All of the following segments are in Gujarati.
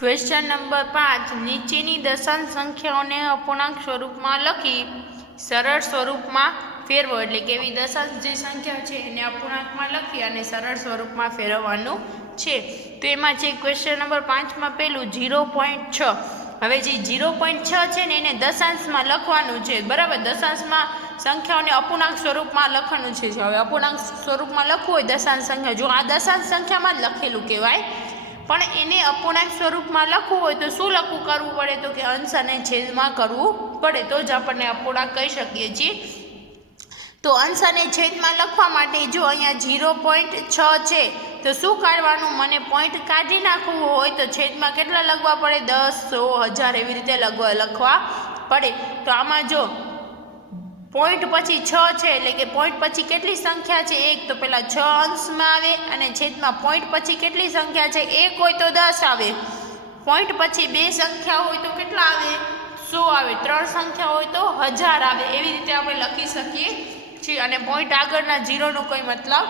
क्वेश्चन नंबर 5 नीचेनी दशांश संख्याओने अपूर्णांक स्वरूपमां लखी सरल स्वरूपमां फेरवो एटले के एवी दशांश जे संख्या छे एने अपूर्णांकमां लखी अने सरल स्वरूपमां फेरववानुं छे। तो एमां छे क्वेश्चन नंबर 5 मां पेलुं 0.6। हवे जे 0.6 छे ने एने दशांशमां लखवानुं छे, बराबर। दशांशमां संख्याओने अपूर्णांक स्वरूपमां लखवानुं छे। हवे अपूर्णांक स्वरूपमां लखवुं होय दशांश संख्या, जो आ दशांश संख्यामां ज लखेलुं कहेवाय, पण एने अपूर्णांक स्वरूपमां लखवुं होय तो शुं लखवुं करवुं पड़े? तो कि अंश अने छेदमां करवुं पड़े, तो ज आपणे अपूर्णांक कही शकीए छीए। तो अंश अने छेदमां लखवा माटे जो अहींया 0.6 छे तो शुं काढवानुं? मने पॉइंट काढी नाखवुं होय तो छेदमां केटला लखवा पड़े? 10, 100, 1000 एवी रीते लखवा पड़े। तो आमां जो पॉइंट पछी 6 छे एटले के पॉइंट पछी केटली संख्या छे? 1। तो पेला 6 अंशमां आवे अने छेदमां पॉइंट पछी केटली संख्या छे? 1 होय तो 10 आवे। पॉइंट पछी 2 संख्या होय तो केटला आवे? 100 आवे। 3 संख्या होय तो 1000 आवे। एवी रीते आपणे लखी शकीए छीए अने पॉइंट आगळना 0 नो कोई मतलब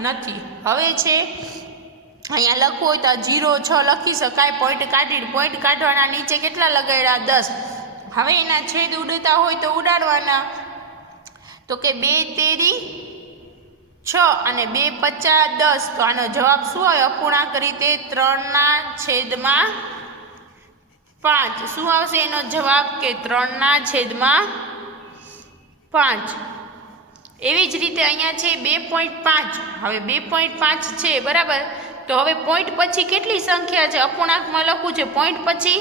नथी। हवे छे अहींया लखवुं होय तो 0, 6 लखी शकाय। पॉइंट काढवाना नीचे केटला लगाड्या? 10। हवे एना छेद उडता होय तो उडाडवाना। तो के 2 तेरी 6 अने 2 पचा 10। तो आनो जवाब शुं आवे? अपूर्णांक रीते 3/5। शुं आवशे एनो जवाब? के 3/5। एवी ज रीते अहींया छे 2.5। हवे 2.5 छे, बराबर। तो हवे पॉइंट पछी केटली संख्या छे? अपूर्णांकमां लखवुं छे, पॉइंट पछी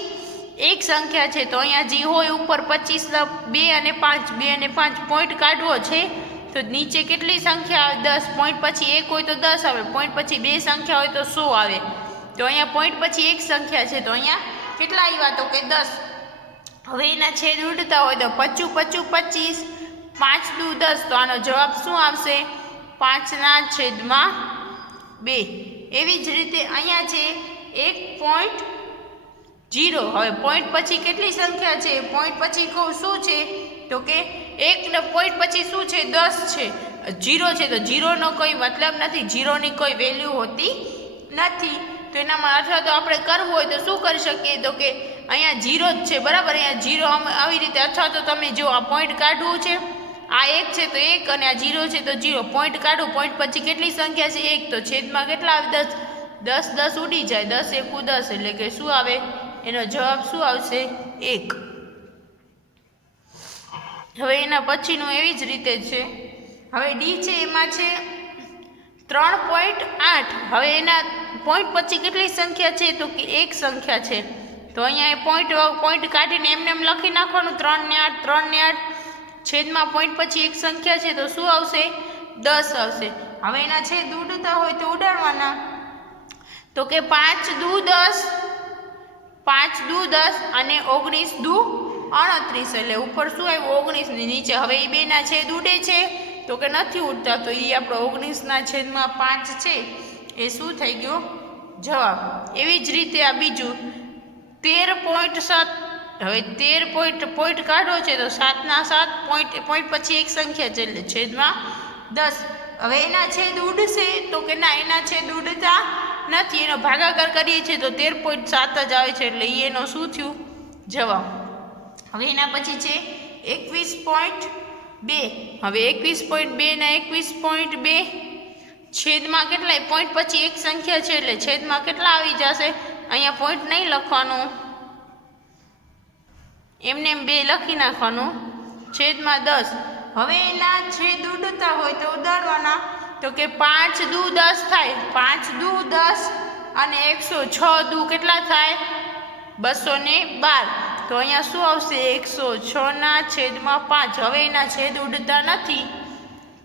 1 संख्या छे। तो अहींया जे होय उपर 25 2 અને 5, 2 અને 5 पॉइंट काढवो छे तो नीचे केटली संख्या आवे? 10। पॉइंट पछी 1 होय तो 10 आवे। पॉइंट पछी 2 संख्या होय तो 100 आवे। तो अहींया पॉइंट पछी 1 संख्या छे तो अहींया केटला आव्या? तो के 10। हवे एना छेद उडता होय तो 25 25 25, 5 દુ 10। तो आनो जवाब शुं आवशे? 5/2। एवी ज रीते अहींया छे 1.0। हवे पॉइंट पछी केटली संख्या छे? पॉइंट पछी शुं छे? तो के 1 ने पॉइंट पछी शुं छे? 10 छे। 0 छे तो 0 नो कोई मतलब नथी, 0 नी कोई वेल्यू होती नथी। तो एनामां अथवा तो आपणे करवुं होय तो शुं करी शकीए? तो के अहींया 0 ज छे, बराबर। अहींया 0 आवी रीते, अथवा तो तमे जो आ पॉइंट काढवुं छे, आ 1 छे तो 1 अने आ 0 छे तो 0। पॉइंट काढो, पॉइंट पछी केटली संख्या छे? 1। तो छेदमां केटला आवे? 10। 10 10 उडी जाय, 10 एकू 10 एटले के शुं आवे? एनो जवाब शुं आवशे? 1। हवे एना पछीनुं एवी ज रीते छे। हवे डी छे, एमां छे 3.8। हवे एना पॉइंट पछी केटली संख्या छे? तो कि 1 संख्या छे। तो अहींया पॉइंट काढीने एमने एम लखी नाखवानुं 3 ने 8 3 ने 8। छेदमां पॉइंट पछी 1 संख्या छे तो शुं आवशे? 10 आवशे। हवे एना छेद उडता होय तो उडाडवाना। तो के 5 દુ 10, 5 દુ 10 અને 19 દુ 29 એટલે ઉપર શું આવ્યું? 19 ની નીચે। હવે એ બેના છેદ ઉડે છે તો કે નથી ઉડતા, તો એ આપણો 19 ના છેદમાં 5 છે એ શું થઈ ગયો? જવાબ। એવી જ રીતે આ બીજું 13.7। હવે 13 પોઈન્ટ કાઢવો છે તો 7 ના 7 પોઈન્ટ પછી 1 સંખ્યા છે એટલે છેદમાં 10। હવે એના છેદ ઉડશે તો કે ના, એના છેદ ઉડતા નથી, એનો ભાગાકાર કરીએ છીએ તો 13.7 જ આવે છે એટલે એનો શું થયું? જવાબ। હવે એના પછી છે 21.2। હવે 21.2 ના 21.2 છેદમાં કેટલા? પોઈન્ટ પછી 1 સંખ્યા છે એટલે છેદમાં કેટલા આવી જશે? અહીંયા પોઈન્ટ નહીં લખવાનું, એમને એમ 2 લખી નાખવાનું, છેદમાં 10। હવે એના છેદ ઉડતા હોય તો ઉડાડવાના। તો કે 5 દુ 10 થાય, 5 દુ 10 અને 106 દુ કેટલા થાય? 212। તો અહીંયા શું આવશે? 106 ના છેદમાં 5। હવે એના છેદ ઉડતા નથી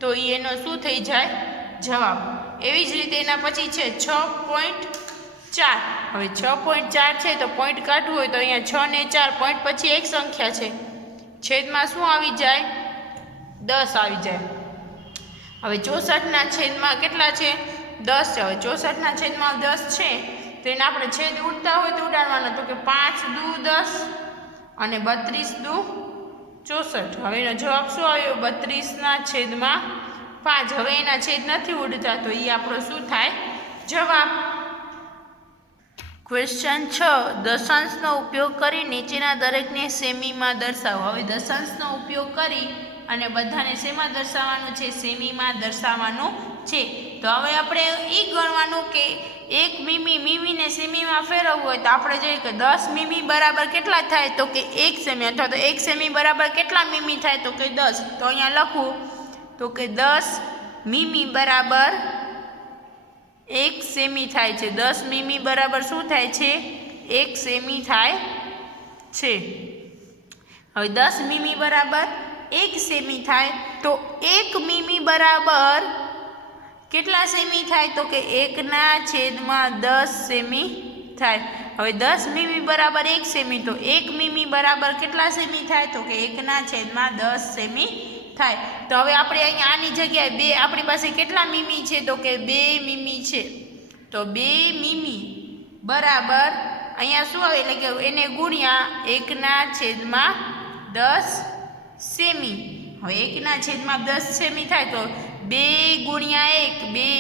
તો એનો શું થઈ જાય? જવાબ। એવી જ રીતે એના પછી છે 6.4। હવે 6.4 છે તો પોઈન્ટ કાઢવું હોય તો અહીંયા 6 ને 4 પોઈન્ટ પછી 1 સંખ્યા છે, છેદમાં શું આવી જાય? 10 આવી જાય। હવે 64 ના છેદમાં કેટલા છે? 10 છે। હવે 64 ના છેદમાં 10 છે તો એને આપણે છેદ ઉડતા હોય તો ઉડાડવાના। તો કે 5 દુ 10 અને 32 દુ 64। હવે એનો જવાબ શું આવ્યો? 32 ના છેદમાં 5। હવે એના છેદ નથી ઉડતા તો એ આપણો શું થાય? જવાબ। ક્વેશ્ચન 6 દશાંશનો ઉપયોગ કરી નીચેના દરેકને સેમીમાં દર્શાવો. હવે દશાંશનો ઉપયોગ કરી અને બધાને શેમાં દર્શાવવાનું છે? સેમીમાં દર્શાવવાનું છે. તો હવે આપણે એ ગણવાનું કે 1 મીમીને સેમીમાં ફેરવવું હોય તો આપણે જોઈએ કે 10 મીમી બરાબર કેટલા થાય? તો કે 1 સેમી, અથવા તો 1 સેમી બરાબર કેટલા મીમી થાય? તો કે 10. તો અહીંયા લખું તો કે 10 મીમી બરાબર 1 સેમી થાય છે. 10 મીમી બરાબર શું થાય છે? 1 સેમી થાય છે. હવે 10 મીમી બરાબર 1 સેમી થાય તો 1 મીમી બરાબર કેટલા સેમી થાય? તો કે 1/10 સેમી થાય. હવે 10 મીમી બરાબર 1 સેમી, તો 1 મીમી બરાબર કેટલા સેમી થાય? તો કે 1/10 સેમી થાય. તો હવે આપણે અહીંયા આની જગ્યાએ 2, આપણી પાસે કેટલા મીમી છે? તો કે 2 મીમી છે. તો 2 મીમી બરાબર અહીંયા શું આવે? એટલે કે એને ગુણ્યા 1/10 સેમી. હવે 1/10 સેમી થાય તો 2 ગુણ્યા 1, 2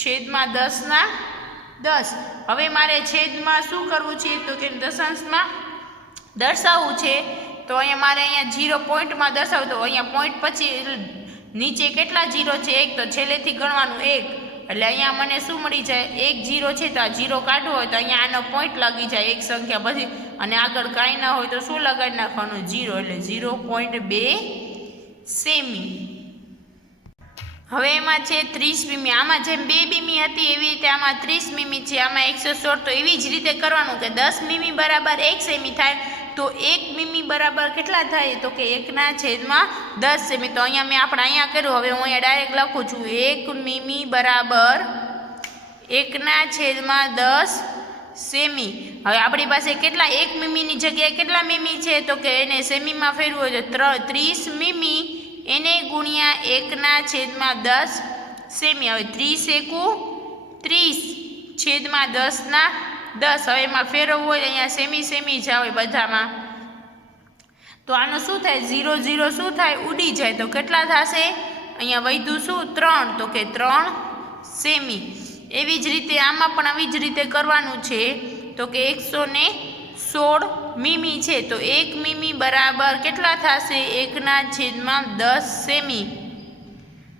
= 10/10. હવે મારે છેદમાં શું કરવું છે? તો કે દશાંશમાં દર્શાવવું છે. તો અહીંયા મારે અહીંયા 0 પોઈન્ટમાં દર્શાવું. તો અહીંયા પોઈન્ટ પછી નીચે કેટલા 0 છે? 1. તો છેલ્લેથી ગણવાનું 1. એટલે અહીંયા મને શું મળી જાય? 1 0 છે. તો આ 0 કાઢવો હોય તો અહીંયા આનો પોઈન્ટ લાગી જાય એક સંખ્યા પછી, અને આગળ કાંઈ ના હોય તો શું લગાડી નાખવાનું? 0. એટલે 0.2 સેમી. હવે એમાં છે 30 મીમી. આમાં જેમ 2 મીમી હતી એવી રીતે આમાં 30 મીમી છે, આમાં 116. તો એવી જ રીતે કરવાનું કે 10 મીમી બરાબર 1 સેમી થાય તો 1 મીમી બરાબર કેટલા થાય? તો કે 1/10 સેમી. તો અહીંયા મેં આપણે અહીંયા કર્યું. હવે હું અહીંયા ડાયરેક્ટ લખું છું 1 મીમી બરાબર 1/10 સેમી. હવે આપણી પાસે કેટલા 1 મીમીની જગ્યાએ કેટલા મીમી છે? તો કે એને સેમીમાં ફેરવું હોય તો 30 મીમી એને ગુણ્યા 1/10 સેમી. હવે 30 × 30/10. હવે એમાં ફેરવવું હોય અહીંયા સેમી જ આવે બધામાં. તો આનું શું થાય? 0 0 શું થાય? ઉડી જાય. તો કેટલા થશે? અહીંયા વધ્યું શું? 3. તો કે 3 સેમી. એવી જ રીતે આમાં પણ આવી જ રીતે કરવાનું છે. તો કે 116 મીમી છે. તો 1 મીમી બરાબર કેટલા થશે? 1/10 સેમી.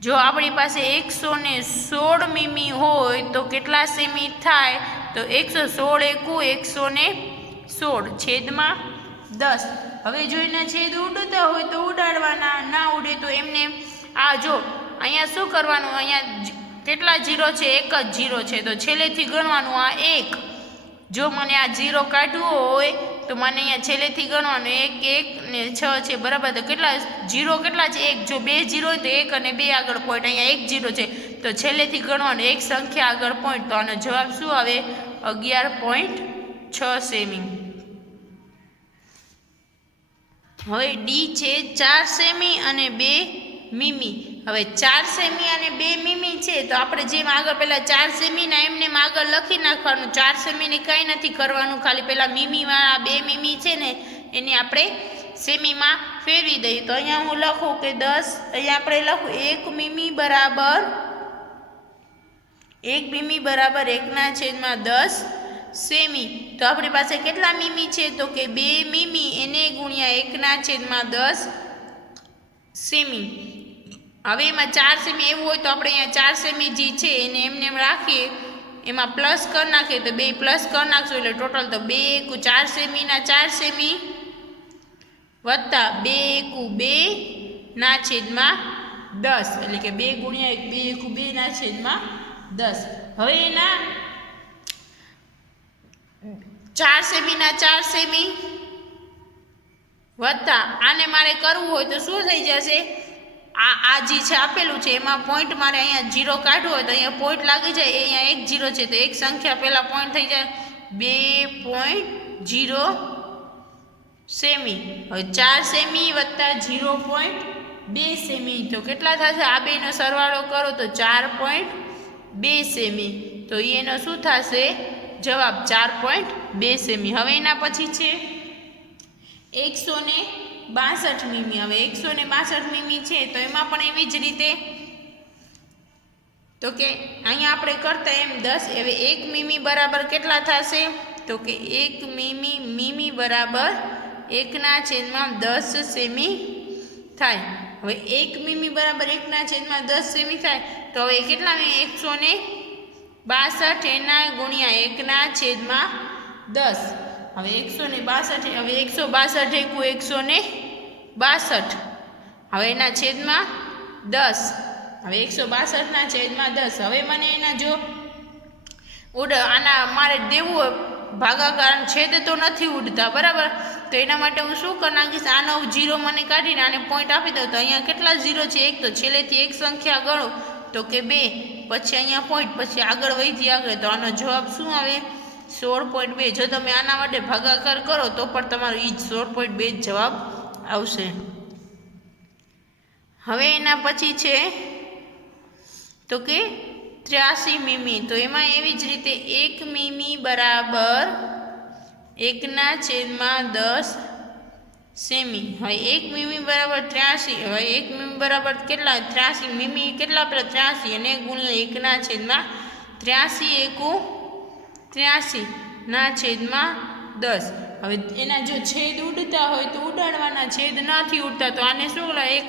જો આપણી પાસે 116 મીમી હોય તો કેટલા સેમી થાય? તો 116 × 116 હવે જો એના છેદ ઉડતા હોય તો ઉડાડવાના, ના ઉડે તો એમને આ જો અહીંયા શું કરવાનું? અહીંયા કેટલા 0 છે? 1 જ 0 છે. તો છેલ્લેથી ગણવાનું આ 1. જો મને આ 0 કાઢવો હોય તો મને અહીંયા છેલ્લેથી ગણવાનું 1 1 ને 6 છે બરાબર. તો કેટલા 0 કેટલા છે? 1. જો 2 0 હોય તો 1 અને 2 આગળ પોઈન્ટ, અહીંયા 1 0 છે તો છેલ્લેથી ગણવાનું 1 સંખ્યા આગળ પોઈન્ટ. તો આનો જવાબ શું આવે? 11.6 સેમી. હવે ડી છે 4 સેમી અને 2 મીમી. હવે 4 સેમી અને 2 મીમી છે તો આપણે જેમ આગળ પહેલાં 4 સેમીના એમને આગળ લખી નાખવાનું. 4 સેમીને કંઈ નથી કરવાનું, ખાલી પહેલાં મીમીમાં 2 મીમી છે ને એને આપણે સેમીમાં ફેરવી દઈએ. તો અહીંયા હું લખું કે 10, અહીંયા આપણે લખું 1 મીમી બરાબર 1/10 સેમી. તો આપણી પાસે કેટલા મીમી છે? તો કે 2 મીમી એને ગુણ્યા 1/10 સેમી. હવે એમાં 4 સેમી એવું હોય તો આપણે અહીંયા 4 સેમી જે છે એને એમને એમ રાખીએ, એમાં પ્લસ કરી નાખીએ તો 2 પ્લસ કરી નાખશું એટલે ટોટલ તો 2 × 4 સેમીના 4 સેમી વત્તા 2 × 2/10 એટલે કે 2 ગુણ્યા 1 2 × 2/10. હવે એના 4 સેમીના 4 સેમી વત્તા આને મારે કરવું હોય તો શું થઈ જશે? આ જે છે આપેલું છે એમાં પોઈન્ટ મારે અહીંયા 0 કાઢવો હોય તો અહીંયા પોઈન્ટ લાગી જાય. અહીંયા 1 0 છે તો એક સંખ્યા પહેલાં પોઈન્ટ થઈ જાય 2.0 સેમી. હવે 4 સેમી વત્તા 0.2 સેમી તો કેટલા થશે? આ બેનો સરવાળો કરો તો 4.2 સેમી. તો એનો શું થશે? જવાબ 4.2 સેમી. હવે એના પછી છે 162 મીમી. હવે 162 મીમી છે તો એમાં પણ એવી જ રીતે તો કે અહીંયા આપણે કરતા એમ 10 હવે 1 મીમી બરાબર કેટલા થશે તો કે 1 મીમી બરાબર 1/10 સેમી થાય। હવે 1 મીમી બરાબર 1/10 સેમી થાય તો હવે કેટલા 162 એના ગુણ્યા 1/10 હવે 162 હવે 162 એકુ 162 હવે એના છેદમાં 10 હવે 162/10 હવે મને એના જો આના મારે દેવું હોય ભાગાકાર છેદ તો નથી ઉડતા બરાબર તો એના માટે હું શું કરી નાખીશ આનો 0 મને કાઢીને આને પોઈન્ટ આપી દઉં તો અહીંયા કેટલા 0 છે એક તો છેલ્લેથી એક સંખ્યા ગણો તો કે 2 પછી અહીંયા પોઈન્ટ પછી આગળ વધી આગળ તો આનો જવાબ શું આવે 16.2 જો તમે આના માટે ભાગાકાર કરો તો પણ તમારો એ જ 16.2 જ જવાબ આવશે। હવે એના પછી છે તો કે 83 મીમી તો એમાં એવી જ રીતે 1 મીમી બરાબર 1/10 સેમી હવે 1 મીમી બરાબર 83 હવે 1 મીમી બરાબર કેટલા 83 મીમી કેટલા પેલા 83 અને ગુણ્યા 1/83 એકુ 83/10 હવે એના જો છેદ ઉડતા હોય તો ઉડાડવાના છેદ નથી ઉડતા તો આને શું એક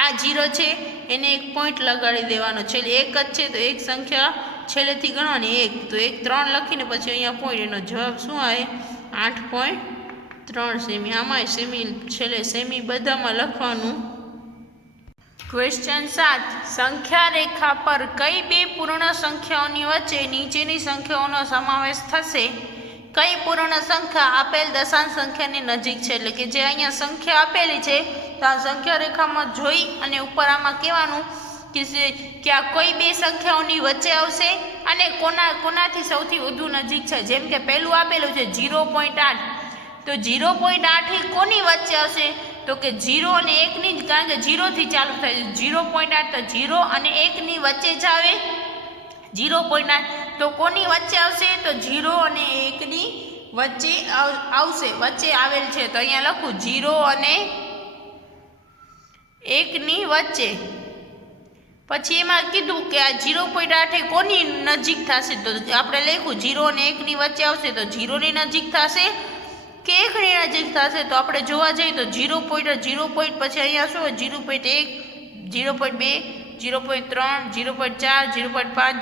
આ 0 છે એને એક પોઈન્ટ લગાડી દેવાનો છેલ્લે એક જ છે તો એક સંખ્યા છેલ્લેથી ગણવાની 1 તો 1 3 લખીને પછી અહીંયા પોઈન્ટ એનો જવાબ શું આવે 8.3 સેમી આમાં સેમી છેલ્લે સેમી બધામાં લખવાનું। ક્વેશ્ચન 7 સંખ્યા રેખા પર કઈ બે પૂર્ણ સંખ્યાઓની વચ્ચે નીચેની સંખ્યાઓનો સમાવેશ થશે કઈ પૂર્ણ સંખ્યા આપેલ દશાંશ સંખ્યાની નજીક છે એટલે કે જે અહીંયા સંખ્યા આપેલી છે તો આ સંખ્યા રેખામાં જોઈ અને ઉપર આમાં કહેવાનું કે આ કોઈ બે સંખ્યાઓની વચ્ચે આવશે અને કોનાથી સૌથી વધુ નજીક છે જેમ કે પહેલું આપેલું છે 0.8 તો 0.8 એ કોની વચ્ચે આવશે તો કે 0 અને 1 ની જ કારણ કે 0 થી ચાલુ થાય 0.8 તો 0 અને 1 ની વચ્ચે જ આવે 0.8 તો કોની વચ્ચે આવશે તો 0 અને 1 ની વચ્ચે આવશે વચ્ચે આવેલ છે તો અહીંયા લખું 0 અને 1 ની વચ્ચે પછી એમાં કીધું કે આ 0.8 એ કોની નજીક થશે તો આપણે લખ્યું 0 અને 1 ની વચ્ચે આવશે તો 0 ની નજીક થશે કે 1 ની નજીક થશે તો આપણે જોવા જઈએ તો 0 પોઈન્ટ પછી અહીંયા શું 0.1 0.2 0.3 0.4 0.5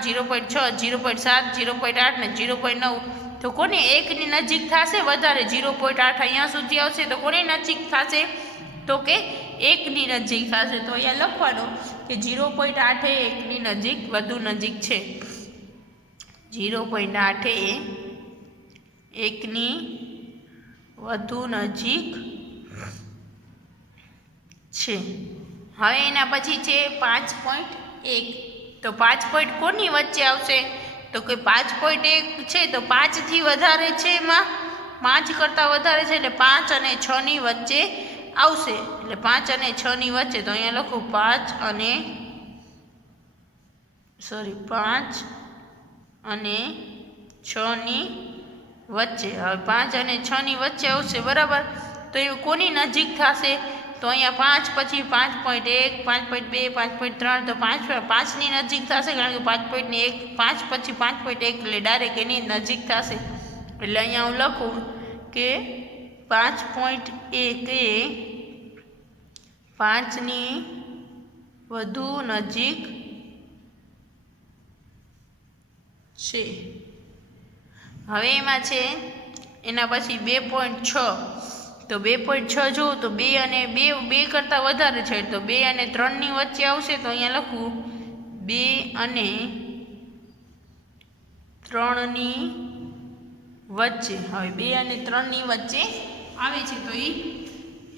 0.6 0.7 0.8 ને 0.9 તો કોની 1 ની નજીક થશે વધારે 0.8 અહીંયા સુધી આવશે તો કોની નજીક થશે તો કે 1 ની નજીક થશે તો અહીંયા લખવાનું કે 0.8 એ 1 ની નજીક વધુ નજીક છે 0.8 એ 1 ની વધુ નજીક છે। હવે એના પછી છે 5.1 તો 5 પોઈન્ટ કોની વચ્ચે આવશે તો કે 5.1 છે તો 5 થી વધારે છે એમાં 5 કરતાં વધારે છે એટલે 5 અને 6 ની વચ્ચે આવશે એટલે 5 અને 6 ની વચ્ચે તો અહીંયા લખું 5 અને 6 ની વચ્ચે હવે 5 અને 6 ની વચ્ચે આવશે બરાબર તો એ કોની નજીક થશે તો અહીંયા 5 પછી 5.1 5.2 5.3 તો 5 ની નજીક થશે કારણ કે 5 પછી 5.1 એટલે ડાયરેક્ટ એની નજીક થશે એટલે અહીંયા હું લખું કે 5.1 એ 5 ની વધુ નજીક છે। હવે એમાં છે એના પછી 2.6 તો 2.6 જોઉં તો 2 અને 2 કરતાં વધારે છે તો 2 અને 3 ની વચ્ચે આવશે તો અહીંયા લખું 2 અને 3 ની વચ્ચે હવે 2 અને 3 ની વચ્ચે આવે છે તો એ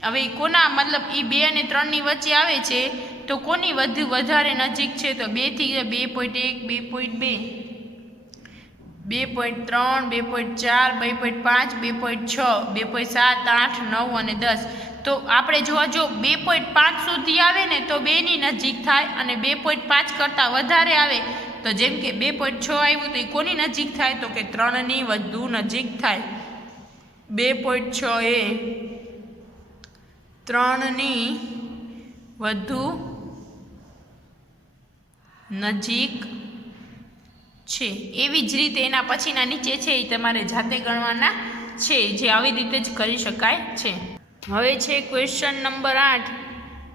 હવે કોના મતલબ એ 2 અને 3 ની વચ્ચે આવે છે તો કોની વધારે નજીક છે તો 2 થી 2.1 2.2 2.3 2.4 2.5 2.6 2.7 8 9 અને 10 તો આપણે જોવા જો 2.5 સુધી આવે ને તો 2 ની નજીક થાય અને 2.5 કરતાં વધારે આવે તો જેમ કે 2.6 આવ્યું તો એ કોની નજીક થાય તો કે 3 ની વધુ નજીક થાય 2.6 એ 3 ની વધુ નજીક છે। એવી જ રીતે એના પછીના નીચે છે એ તમારે જાતે ગણવાના છે, જે આવી રીતે જ કરી શકાય છે। હવે છે ક્વેશ્ચન નંબર 8,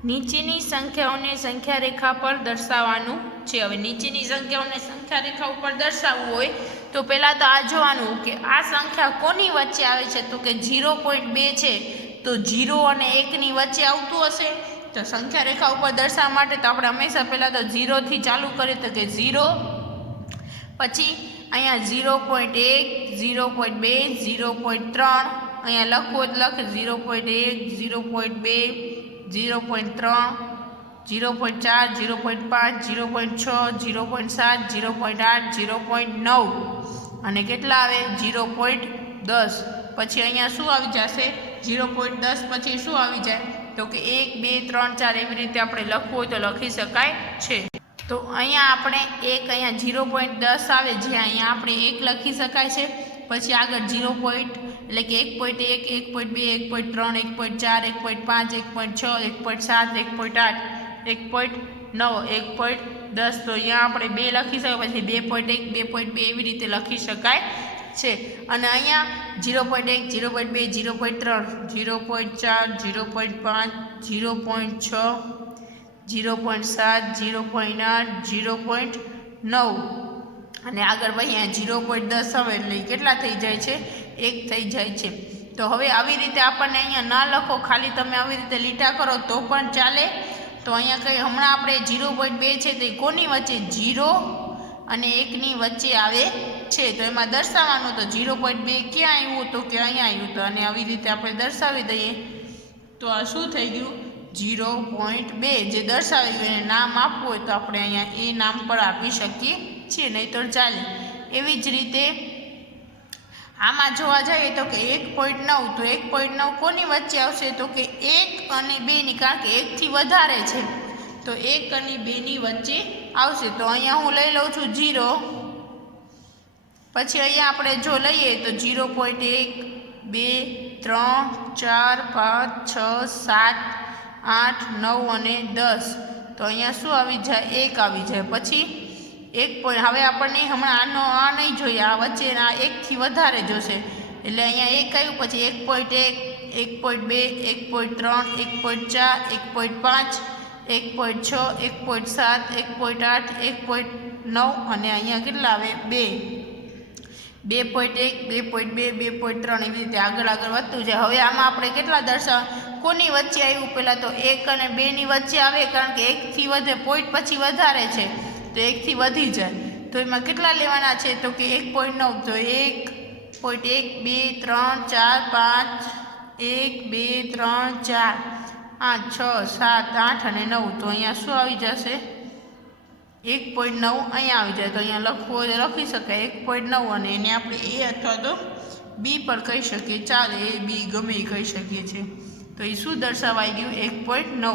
નીચેની સંખ્યાઓને સંખ્યા રેખા પર દર્શાવવાનું છે। હવે નીચેની સંખ્યાઓને સંખ્યા રેખા ઉપર દર્શાવવું હોય તો પહેલાં તો આ જોવાનું કે આ સંખ્યા કોની વચ્ચે આવે છે, તો કે 0.2 છે તો 0 અને 1ની વચ્ચે આવતું હશે। તો સંખ્યા રેખા ઉપર દર્શાવવા માટે તો આપણે હંમેશા પહેલાં તો 0થી ચાલુ કરીએ, તો કે 0, પછી અહીંયા 0.1, 0.2, 0.3, અહીંયા લખવો જ લખે 0.1, 0.2, 0.3, 0.4, 0.5, 0.6, 0.7, 0.8, 0.9 અને કેટલા આવે 0.10। પછી અહીંયા શું આવી જશે 0.10 પછી શું આવી જાય, તો કે 1, 2, 3, 4 એવી રીતે આપણે લખવું હોય તો લખી શકાય છે। તો અહીંયા આપણે અહીંયા 0.10 આવે, જે અહીંયા આપણે 1 લખી શકાય છે। પછી આગળ 0. એટલે કે 1.1, 1.2, 1.3, 1.4, 1.5, 1.6, 1.7, 1.8, 1.9, 1.10 તો અહીંયા આપણે 2 લખી શકાય, પછી 2.1, 2.2 એવી રીતે લખી શકાય છે। અને અહીંયા 0.1, 0.2, 0.3, 0.4, 0.5, 0.6, 0.7, 0.8, 0.9 અને આગળ ભાઈ અહીંયા 0.10 આવે એટલે કેટલા થઈ જાય છે 1 થઈ જાય છે। તો હવે આવી રીતે આપણને અહીંયા ના લખો, ખાલી તમે આવી રીતે લીટા કરો તો પણ ચાલે। તો અહીંયા કંઈ હમણાં આપણે 0.2 છે તે કોની વચ્ચે 0 અને 1ની વચ્ચે આવે છે, તો એમાં દર્શાવવાનું તો 0.2 ક્યાં આવ્યું, તો કે અહીંયા આવ્યું, તો અને આવી રીતે આપણે દર્શાવી દઈએ તો આ શું થઈ ગયું 0.2 જે દર્શાવી ગયું। એને નામ આપવું હોય તો આપણે અહીંયા એ નામ પર આપી શકીએ છીએ, નહીં તો ચાલે। એવી જ રીતે આમાં જોવા જઈએ તો કે 1.9, તો 1.9 કોની વચ્ચે આવશે, તો કે 1 અને 2ની, કારણ કે 1થી વધારે છે તો 1 અને 2ની વચ્ચે આવશે। તો અહીંયા હું લઈ લઉં છું 0, પછી અહીંયા આપણે જો લઈએ તો 0.1, 2, 3, 4, 5, 6, 7, 8, 9 અને 10 તો અહીંયા શું આવી જાય 1 આવી જાય। પછી 1 હવે આપણને હમણાં આ નહીં જોઈએ, આ વચ્ચે આ 1થી વધારે જોશે એટલે અહીંયા 1 આવ્યું, પછી 1.1, 1.2, 1.3, 1.4, 1.5, 1.6, 1.7, 1.8, 1.9 અને અહીંયા કેટલા આવે 2, 2.1, 2.2, 2.3 એવી રીતે આગળ વધતું જાય। હવે આમાં આપણે કેટલા દર્શાવ કોની વચ્ચે આવ્યું, પહેલાં તો 1 અને 2ની વચ્ચે આવે, કારણ કે 1થી વધે પોઈન્ટ પછી વધારે છે તો 1થી વધી જાય। તો એમાં કેટલા લેવાના છે, તો કે 1.9, તો 1.1, 2, 3, 4, 5, 1, 2, 3, 4, 5, 6, 7, 8 અને 9 તો અહીંયા શું આવી જશે 1.9 અહીંયા આવી જાય। તો અહીંયા લખવું હોય તો લખી શકાય 1.9 અને એને આપણે એ અથવા તો બી પણ કહી શકીએ, ચાલે, એ બી ગમે એ કહી શકીએ છીએ। તો એ શું દર્શાવાઈ ગયું 1.9।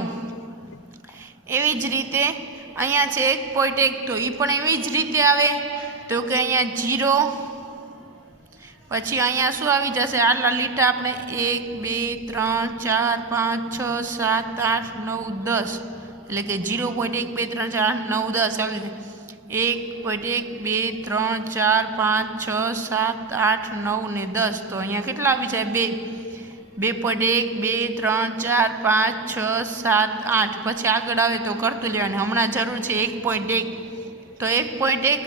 એવી જ રીતે અહીંયા છે 1.1, તો એ પણ એવી જ રીતે આવે, તો કે અહીંયા 0, પછી અહીંયા શું આવી જશે આટલા લીટા આપણે 1, 2, 3, 4, 5, 6, 7, 8, 9, 10 એટલે કે 0.1, 2, 3, 4, 8, 9, 10 આવી રીતે 1.1, 2, 3, 4, 5, 6, 7, 8, 9 ને 10 તો અહીંયા કેટલા આવી જાય 2, 2.1, 2, 3, 4, 5, 6, 7, 8 પછી આગળ આવે તો કરતું લેવાનું। હમણાં જરૂર છે 1.1, તો 1.1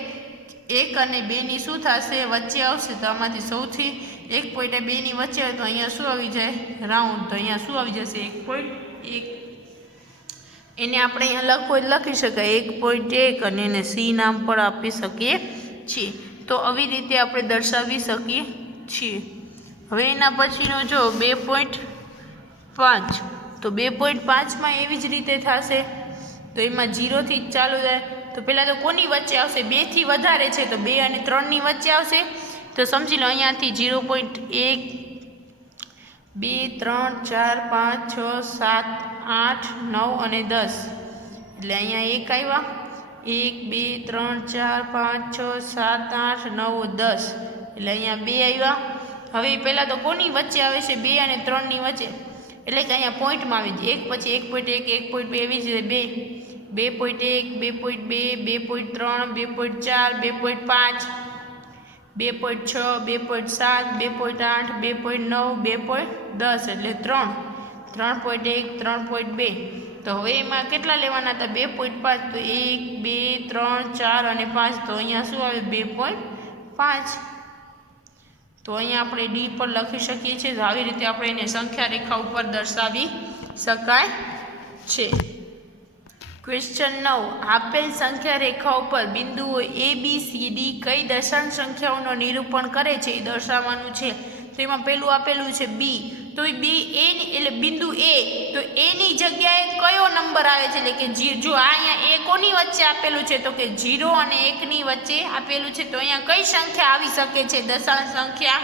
1 અને 2ની શું થશે વચ્ચે આવશે, તો આમાંથી સૌથી 1.2ની વચ્ચે આવે તો અહીંયા શું આવી જાય રાઉન્ડ, તો અહીંયા શું આવી જશે 1.1, એને આપણે અહીંયા લખવું લખી શકાય 1.1 અને એને સી નામ પણ આપી શકીએ છીએ। તો આવી રીતે આપણે દર્શાવી શકીએ છીએ। હવે એના પછીનો જો 2.5, તો 2.5માં એવી જ રીતે થશે, તો એમાં 0થી જ ચાલુ થાય। તો પહેલાં તો કોની વચ્ચે આવશે 2થી વધારે છે તો 2 અને 3ની વચ્ચે આવશે। તો સમજી લો અહીંયાથી 0.1, 2, 3, 4, 5, 6, 7, 8, 9 અને 10 એટલે અહીંયા 1 આવ્યા, 1, 2, 3, 4, 5, 6, 7, 8, 9, 10 એટલે અહીંયા 2 આવ્યા। હવે પહેલાં તો કોની વચ્ચે આવે છે 2 અને 3ની વચ્ચે, એટલે કે અહીંયા પોઈન્ટમાં આવી જાય 1 પછી 1.1, 1.2 એવી જ રીતે 2, 2.1 2.2 2.3 2.4 2.5 2.6 2.7 2.8 2.9 2.10 એટલે 3 3.1 3.2 તો હવે એમાં કેટલા લેવાના હતા 2.5 તો 1 2 3 4 અને 5 તો અહીંયા શું આવે 2.5 તો અહીંયા આપણે ડી પર લખી શકીએ છીએ તો આવી રીતે આપણે એને સંખ્યા રેખા ઉપર દર્શાવી શકાય છે। ક્વેશ્ચન 9 આપેલ સંખ્યા રેખા ઉપર બિંદુઓ એ બી સી ડી કઈ દશાંશ સંખ્યાઓનો નિરૂપણ કરે છે એ દર્શાવવાનું છે। તો એમાં પહેલું આપેલું છે બી તો એ બી એ એટલે બિંદુ એ તો એની જગ્યાએ કયો નંબર આવે છે એટલે કે જો આ અહીંયા એ કોની વચ્ચે આપેલું છે તો કે 0 અને 1 ની વચ્ચે આપેલું છે તો અહીંયા કઈ સંખ્યા આવી શકે છે દશાંશ સંખ્યા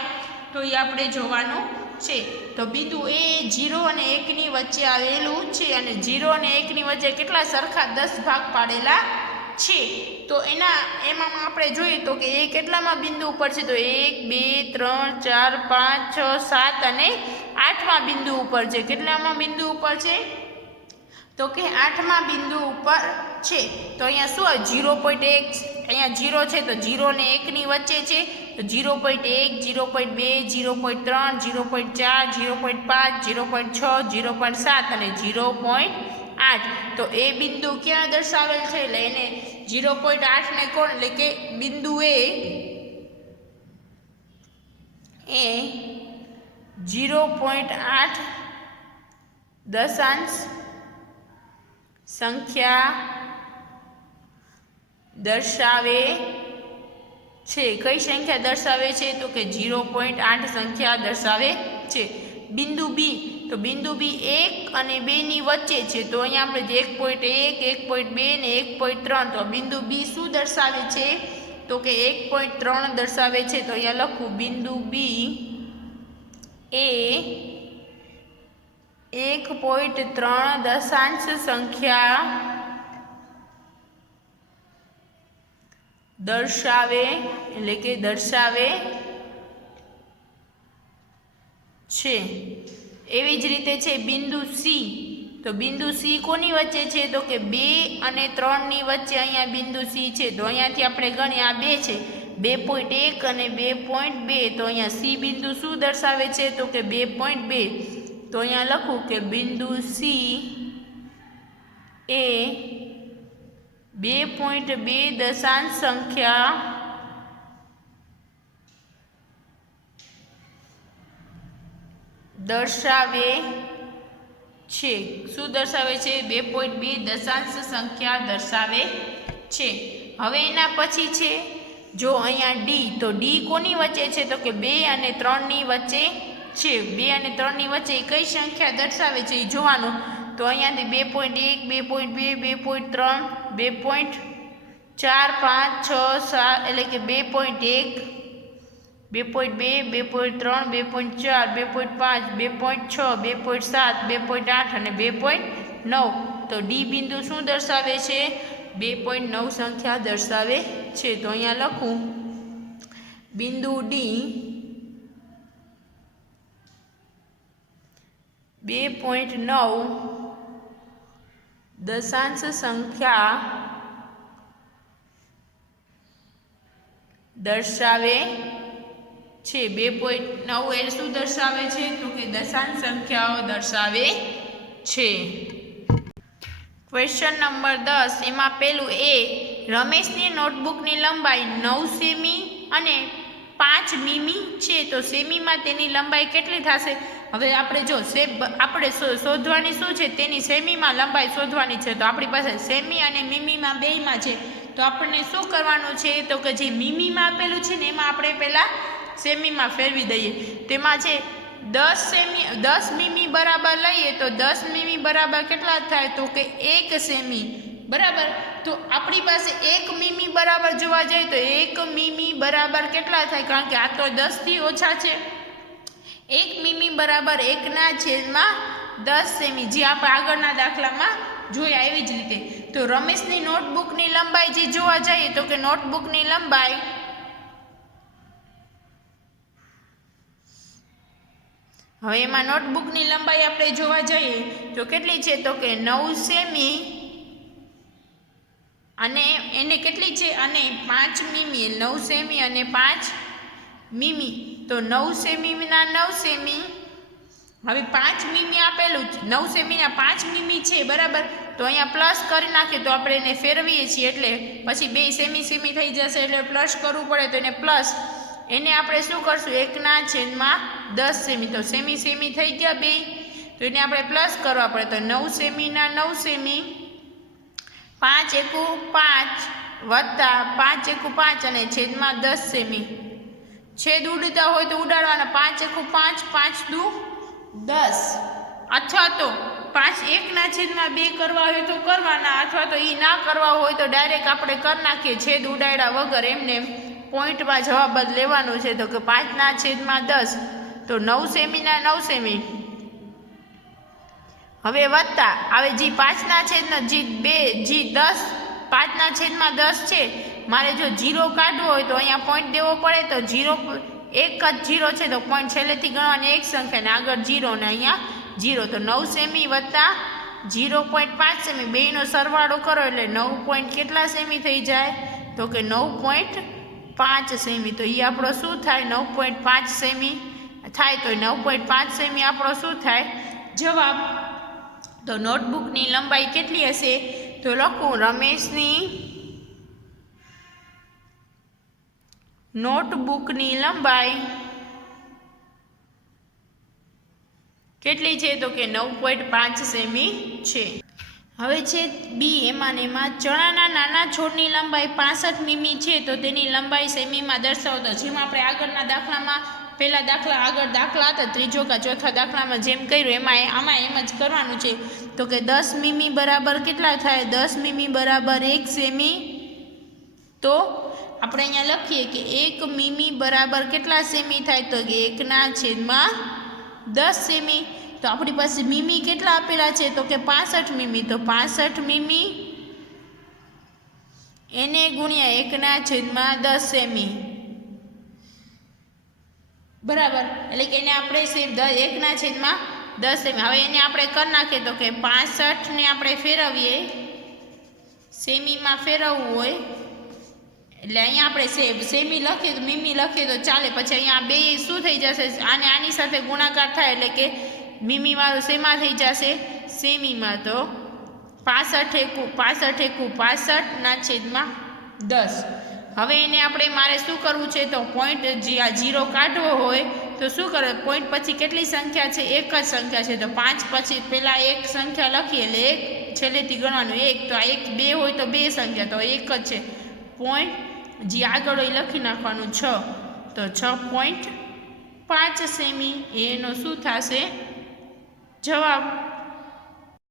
તો એ આપણે જોવાનું છે। તો બિંદુ એ 0 અને 1 ની વચ્ચે આવેલું છે અને 0 અને 1 ની વચ્ચે કેટલા સરખા 10 ભાગ પાડેલા છે તો એમાં આપણે જોઈએ તો કે એ કેટલામાં બિંદુ ઉપર છે તો 1 2 3 4 5 6 7 અને 8મા બિંદુ ઉપર છે। કેટલામાં બિંદુ ઉપર છે તો કે 8મા બિંદુ ઉપર છે તો અહીંયા શું આવે 0.1 અહીંયા 0 છે તો 0 અને 1 ની વચ્ચે છે તો 0.1 0.2 0.3 0.4 0.5 0.6 0.7 અને 0.8 તો એ બિંદુ ક્યાં દર્શાવેલ છે એટલે એને 0.8 ને કોણ એટલે કે બિંદુ એ 0.8 દશાંશ સંખ્યા દર્શાવે છે। કઈ સંખ્યા દર્શાવે છે તો કે 0.8 સંખ્યા દર્શાવે છે। બિંદુ બી તો બિંદુ બી 1 અને 2 ની વચ્ચે છે તો અહીંયા આપણે 1.1 1.2 ને 1.3 તો બિંદુ બી શું દર્શાવે છે તો કે 1.3 દર્શાવે છે તો અહીંયા લખું બિંદુ બી એ 1.3 દશાંશ સંખ્યા દર્શાવે એટલે કે દર્શાવે છે। એવી જ રીતે છે બિંદુ સી તો બિંદુ સી કોની વચ્ચે છે તો કે 2 અને 3 ની વચ્ચે અહીંયા બિંદુ સી છે તો અહીંયાથી આપણે ગણીએ આ 2 છે 2.1 અને 2.2 તો અહીંયા સી બિંદુ શું દર્શાવે છે તો કે 2.2 તો અહીંયા લખું કે બિંદુ સી એ 2.2 દશાંશ સંખ્યા દર્શાવે છે। શું દર્શાવે છે 2.2 દશાંશ સંખ્યા દર્શાવે છે। હવે એના પછી છે જો અહીંયા ડી તો ડી કોની વચ્ચે છે તો કે 2 અને 3 ની વચ્ચે છે 2 અને 3 ની વચ્ચે કઈ સંખ્યા દર્શાવે છે એ જોવાનું તો અહીંયાથી 2.1 2.2 2.3 2.4 5 6 7 એટલે કે 2.1 2.2 2.3 2.4 2.5 2.6 2.7 2.8 અને 2.9 તો ડી બિંદુ શું દર્શાવે છે 2.9 સંખ્યા દર્શાવે છે તો અહીંયા લખું બિંદુ ડી 2.9 દશાંશ સંખ્યા દર્શાવે છે 2.9 એ શું દર્શાવે છે તો કે દશાંશ સંખ્યાઓ દર્શાવે છે। ક્વેશ્ચન નંબર 10 એમાં પેલું એ રમેશની નોટબુકની લંબાઈ 9 સેમી અને 5 મીમી છે તો સેમીમાં તેની લંબાઈ કેટલી થશે હવે આપણે જો આપણે શોધવાની શું છે તેની સેમીમાં લંબાઈ શોધવાની છે તો આપણી પાસે સેમી અને મીમીમાં બેયમાં છે તો આપણને શું કરવાનું છે તો કે જે મીમીમાં આપેલું છે ને એમાં આપણે પહેલાં સેમીમાં ફેરવી દઈએ તેમાં છે 10 મીમી બરાબર લઈએ તો 10 મીમી બરાબર કેટલા થાય તો કે 1 સેમી બરાબર તો આપણી પાસે 1 મીમી બરાબર જોવા જઈએ તો 1 મીમી બરાબર કેટલા થાય કારણ કે આ તો 10 થી ઓછા છે 1 મીમી બરાબર 1/10 સેમી જે આપણે આગળના દાખલામાં જોયા એવી જ રીતે તો રમેશની નોટબુકની લંબાઈ જે જોવા જઈએ તો કે નોટબુકની લંબાઈ હવે એમાં નોટબુકની લંબાઈ આપણે જોવા જઈએ તો કેટલી છે તો કે 9 સેમી અને એને કેટલી છે અને 5 મીમી 9 સેમી અને 5 મીમી તો 9 સેમીના 9 સેમી હવે 5 મીમી આપેલું 9 સેમીના 5 મીમી છે બરાબર તો અહીંયા પ્લસ કરી નાખીએ તો આપણે એને ફેરવીએ છીએ એટલે પછી 2 સેમી સેમી થઈ જશે એટલે પ્લસ કરવું પડે તો એને પ્લસ એને આપણે શું કરશું 1/10 સેમી તો સેમી સેમી થઈ ગયા 2 તો એને આપણે પ્લસ કરવા પડે તો 9 સેમીના 9 સેમી 5 એકુ 5 વત્તા 5 એકુ 5 અને છેદમાં 10 સેમી છેદ ઉડતા હોય તો ઉડાડવાના 5 એકુ 5 5 દુ 10 અથવા તો 5 1/2 કરવા હોય તો કરવાના અથવા તો એ ના કરવા હોય તો ડાયરેક્ટ આપણે કરી નાખીએ છેદ ઉડાડ્યા વગર એમને પોઈન્ટમાં જવાબ જ લેવાનો છે તો કે 5/10 તો 9 સેમીના 9 સેમી હવે વત્તા હવે જી 5/10 જી 10 5/10 છે મારે જો 0 કાઢવો હોય તો અહીંયા પોઈન્ટ દેવો પડે તો 0 એક જ 0 છે તો પોઈન્ટ છેલ્લેથી ગણવાની એક સંખ્યા ને આગળ 0 ને અહીંયા 0 તો 9 સેમી વત્તા 0.5 સેમી બેયનો સરવાળો કરો એટલે 9 પોઈન્ટ કેટલા સેમી થઈ જાય તો કે 9.5 સેમી તો એ આપણો શું થાય 9.5 સેમી થાય તો 9.5 સેમી આપણો શું થાય જવાબ તો નોટબુકની લંબાઈ કેટલી હશે તો લખું રમેશની નોટબુકની લંબાઈ કેટલી છે તો કે 9.5 સેમી છે હવે છે બી એમાં ચણાના નાના છોડની લંબાઈ 65 મીમી છે તો તેની લંબાઈ સેમીમાં દર્શાવતો જેમ આપણે આગળના દાખલામાં પહેલા દાખલા હતા ત્રીજો કે ચોથા દાખલામાં જેમ કર્યું આમાં એમ જ કરવાનું છે તો કે 10 મીમી બરાબર કેટલા થાય 10 મીમી બરાબર 1 સેમી તો આપણે અહીંયા લખીએ કે 1 મીમી બરાબર કેટલા સેમી થાય તો કે 1/10 સેમી તો આપણી પાસે મીમી કેટલા આપેલા છે તો કે 65 મીમી તો 65 મીમી એને ગુણ્યા 1/10 સેમી બરાબર એટલે કે એને આપણે 1/10 સેમી હવે એને આપણે કરી નાખીએ તો કે 65 ને આપણે ફેરવીએ સેમીમાં ફેરવવું હોય એટલે અહીંયા આપણે સેમી લખીએ તો મીમી લખીએ તો ચાલે પછી અહીંયા બે શું થઈ જશે આની સાથે ગુણાકાર થાય એટલે કે મીમીમાં શેમાં થઈ જશે સેમીમાં તો 65 એકુ 65/10 હવે એને આપણે મારે શું કરવું છે તો પોઈન્ટ જે આ 0 કાઢવો હોય તો શું કરે પોઈન્ટ પછી કેટલી સંખ્યા છે એક જ સંખ્યા છે તો 5 પછી પહેલાં એક સંખ્યા લખીએ એટલે એક છેલ્લેથી ગણવાનું 1 તો આ 1 2 હોય તો 2 સંખ્યા તો એક જ છે પોઈન્ટ જે આગળ હોય લખી નાખવાનું 6 તો 6.5 સેમી એનો શું થશે જવાબ